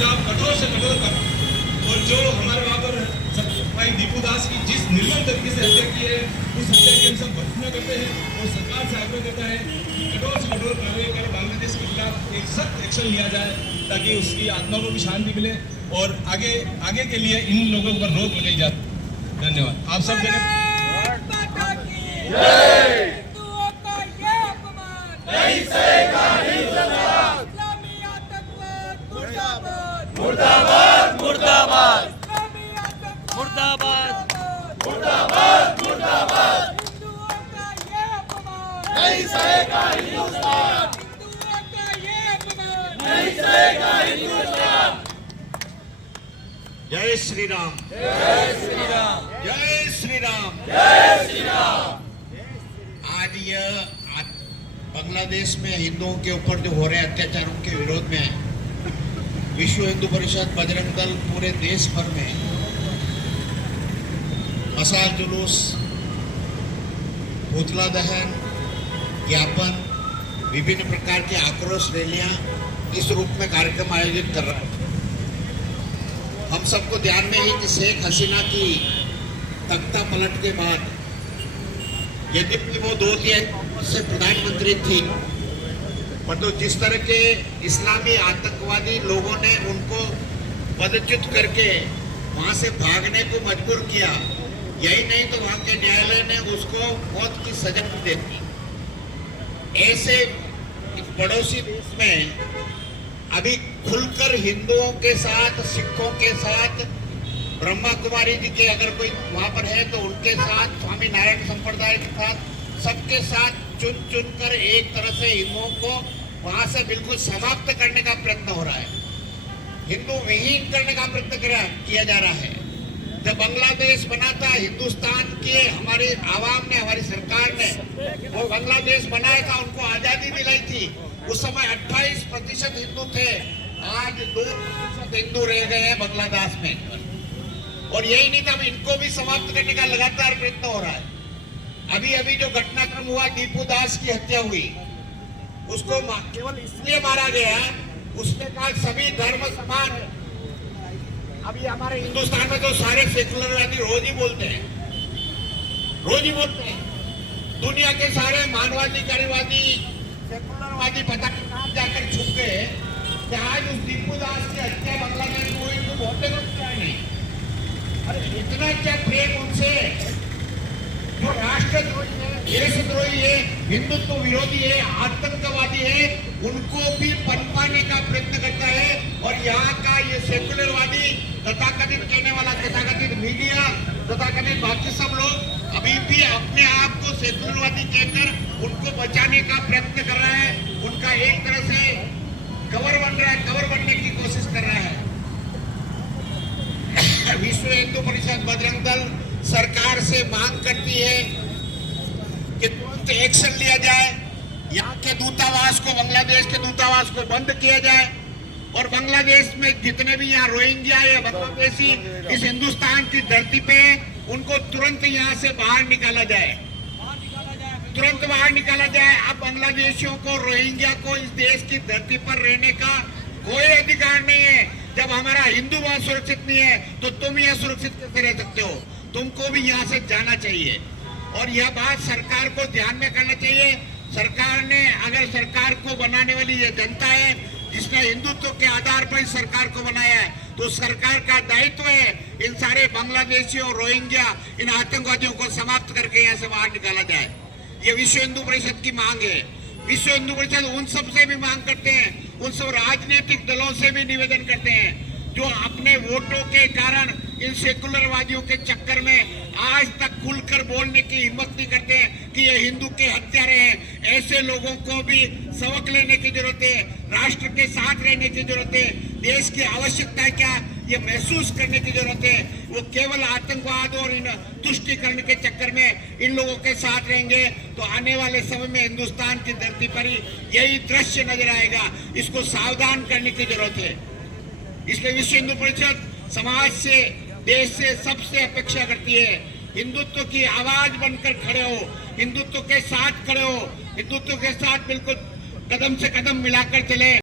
खिलाफ कठोर से कठोर और जो हमारे वहाँ पर भाई दीपू दास की जिस निर्मम तरीके से हत्या की है, उस हत्या की हम सब भर्त्सना करते हैं और सरकार से आग्रह करता है कि कठोर से कठोर कार्रवाई कर बांग्लादेश के खिलाफ एक सख्त एक्शन लिया जाए ताकि उसकी आत्मा को भी शांति मिले और आगे के लिए इन लोगों पर रोक लगाई जाए। धन्यवाद। आप सब जगह मुर्दाबाद मुर्दाबाद मुर्दाबाद मुर्दाबाद मुर्दाबाद हिंदुओं का ये अपमान नहीं सहेगा हिंदुस्तान, हिंदुओं का ये अपमान नहीं सहेगा हिंदुस्तान। जय श्री राम, जय श्री राम, जय श्री राम, जय श्री राम। आज बांग्लादेश में हिंदुओं के ऊपर जो हो रहे अत्याचारों के विरोध में विश्व हिंदू परिषद बजरंग दल पूरे देश भर में मशाल जुलूस, पुतला दहन, ज्ञापन, विभिन्न प्रकार के आक्रोश रैलियां इस रूप में कार्यक्रम आयोजित कर रहा है। हम सबको ध्यान में है कि शेख हसीना की तख्ता पलट के बाद यद्यपि वो 2 से प्रधानमंत्री थी, पर तो जिस तरह के इस्लामी आतंकवादी लोगों ने उनको पदच्युत करके वहां से भागने को मजबूर किया, यही नहीं तो वहां के न्यायालय ने उसको मौत की सजा भी दे दी। ऐसे पड़ोसी देश में अभी खुलकर हिंदुओं के साथ, सिखों के साथ, ब्रह्मा कुमारी जी के अगर कोई वहां पर है तो उनके साथ, स्वामी नारायण संप्रदाय के साथ, सबके साथ चुन कर एक तरह से हिंदुओं को वहां से बिल्कुल समाप्त करने का प्रयत्न हो रहा है, हिंदू विहीन करने का प्रयत्न किया जा रहा है। जब बांग्लादेश बना था, हिंदुस्तान के हमारे आवाम ने, हमारी सरकार ने वो बांग्लादेश बनाया था, उनको आजादी दिलाई थी। उस समय 28% हिंदू थे, आज 2% हिंदू रह गए हैं बांग्लादेश में। और यही नहीं था, अब इनको भी समाप्त करने का लगातार प्रयत्न हो रहा है। अभी जो घटनाक्रम हुआ, दीपू दास की हत्या हुई, उसको केवल इसलिए मारा गया, उसने कहा सभी धर्म समान है। अभी हमारे हिंदुस्तान में तो सारे सेकुलरवादी रोज ही बोलते हैं। दुनिया के सारे मानवादी, कार्यवादी, सेकुलरवादी पता नहीं कहां जाकर छुप गए कि आज उस दीपू दास की हत्या बांग्लादेश में हुई तो बहुत नहीं। अरे इतना क्या प्रेम उनसे, जो राष्ट्रद्रोही है, देशद्रोही है, हिंदुत्व विरोधी है, आतंकवादी है, उनको भी पनपाने का प्रयत्न करता है। और यहाँ का ये सेकुलरवादी, तथाकथित कहने वाला तथाकथित मीडिया, तथाकथित बाकी सब लोग अभी भी अपने आप को सेकुलरवादी कहकर उनको बचाने का प्रयत्न कर रहा है। उनका एक तरह से कवर बन रहा है, कवर बनने की कोशिश कर रहा है। विश्व हिंदू परिषद बजरंग दल सरकार से मांग करती है कि तुरंत एक्शन लिया जाए, यहाँ के दूतावास को, बांग्लादेश के दूतावास को बंद किया जाए और बांग्लादेश में जितने भी यहाँ रोहिंग्या या बांग्लादेशी इस हिंदुस्तान की धरती पे, उनको तुरंत यहाँ से बाहर निकाला जाए, तुरंत बाहर निकाला जाए। अब बांग्लादेशियों को, रोहिंग्या को इस देश की धरती पर रहने का कोई अधिकार नहीं है। जब हमारा हिंदू वहां सुरक्षित नहीं है तो तुम यहाँ सुरक्षित कैसे रह सकते हो? तुमको भी यहाँ से जाना चाहिए। और यह बात सरकार को ध्यान में करना चाहिए। सरकार ने, अगर सरकार को बनाने वाली ये जनता है जिसने हिंदुत्व के आधार पर इस सरकार को बनाया है, तो सरकार का दायित्व है इन सारे बांग्लादेशियों, रोहिंग्या, इन आतंकवादियों को समाप्त करके यहाँ से बाहर निकाला जाए। ये विश्व हिंदू परिषद की मांग है। विश्व हिंदू परिषद उन सब से भी मांग करते हैं, उन सब राजनीतिक दलों से भी निवेदन करते हैं जो अपने वोटों के कारण इन सेकुलरवादियों के चक्कर में आज तक खुलकर बोलने की हिम्मत नहीं करते हैं कि ये हिंदू के हत्यारे हैं। ऐसे लोगों को भी सबक लेने की जरूरत है, राष्ट्र के साथ रहने की जरूरत है, देश की आवश्यकता है क्या ये महसूस करने की जरूरत है। वो केवल आतंकवाद और इन तुष्टीकरण के चक्कर में इन लोगों के साथ रहेंगे तो आने वाले समय में हिंदुस्तान की धरती पर ही यही दृश्य नजर आएगा। इसको सावधान करने की जरूरत है। इसलिए विश्व हिंदू परिषद समाज से, देश से, सबसे अपेक्षा करती है हिंदुत्व की आवाज बनकर खड़े हो, हिंदुत्व के साथ खड़े हो, हिंदुत्व के साथ बिल्कुल कदम से कदम मिलाकर चले।